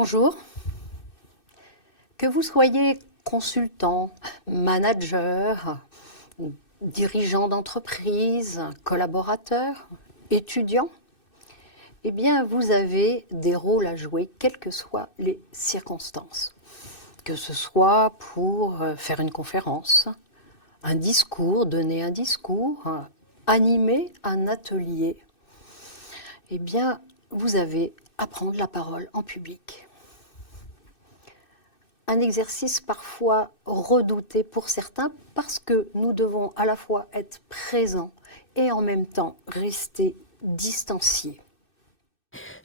Bonjour. Que vous soyez consultant, manager, dirigeant d'entreprise, collaborateur, étudiant, eh bien vous avez des rôles à jouer, quelles que soient les circonstances. Que ce soit pour faire une conférence, un discours, donner un discours, animer un atelier, eh bien vous avez à prendre la parole en public. Un exercice parfois redouté pour certains parce que nous devons à la fois être présents et en même temps rester distanciés.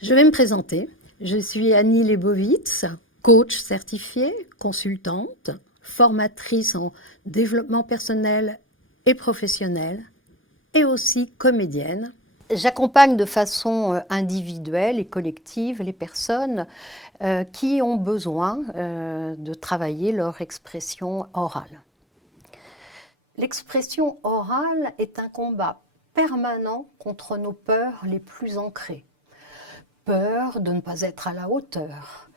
Je vais me présenter. Je suis Annie Lebovitz, coach certifiée, consultante, formatrice en développement personnel et professionnel et aussi comédienne. J'accompagne de façon individuelle et collective les personnes qui ont besoin de travailler leur expression orale. L'expression orale est un combat permanent contre nos peurs les plus ancrées. Peur de ne pas être à la hauteur,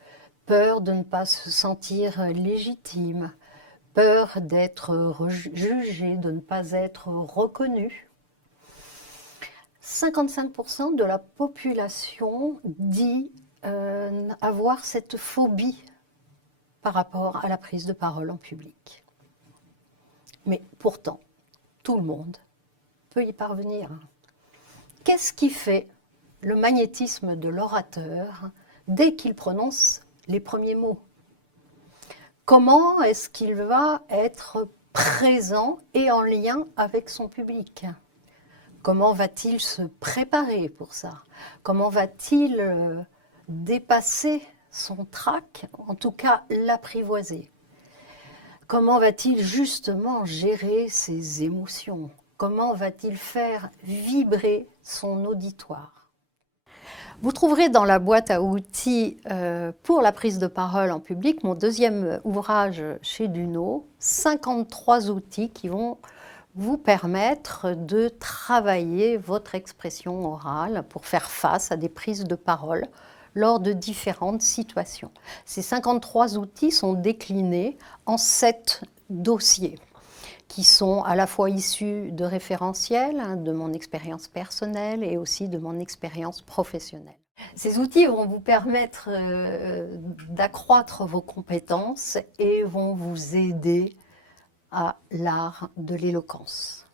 peur de ne pas se sentir légitime, peur d'être jugé, de ne pas être reconnu. 55% de la population dit avoir cette phobie par rapport à la prise de parole en public. Mais pourtant, tout le monde peut y parvenir. Qu'est-ce qui fait le magnétisme de l'orateur dès qu'il prononce les premiers mots? Comment est-ce qu'il va être présent et en lien avec son public? Comment va-t-il se préparer pour ça? Comment va-t-il dépasser son trac, en tout cas l'apprivoiser? Comment va-t-il justement gérer ses émotions? Comment va-t-il faire vibrer son auditoire? Vous trouverez dans la boîte à outils pour la prise de parole en public, mon deuxième ouvrage chez Duno, 53 outils qui vont vous permettre de travailler votre expression orale pour faire face à des prises de parole lors de différentes situations. Ces 53 outils sont déclinés en 7 dossiers qui sont à la fois issus de référentiels, de mon expérience personnelle et aussi de mon expérience professionnelle. Ces outils vont vous permettre d'accroître vos compétences et vont vous aider à l'art de l'éloquence.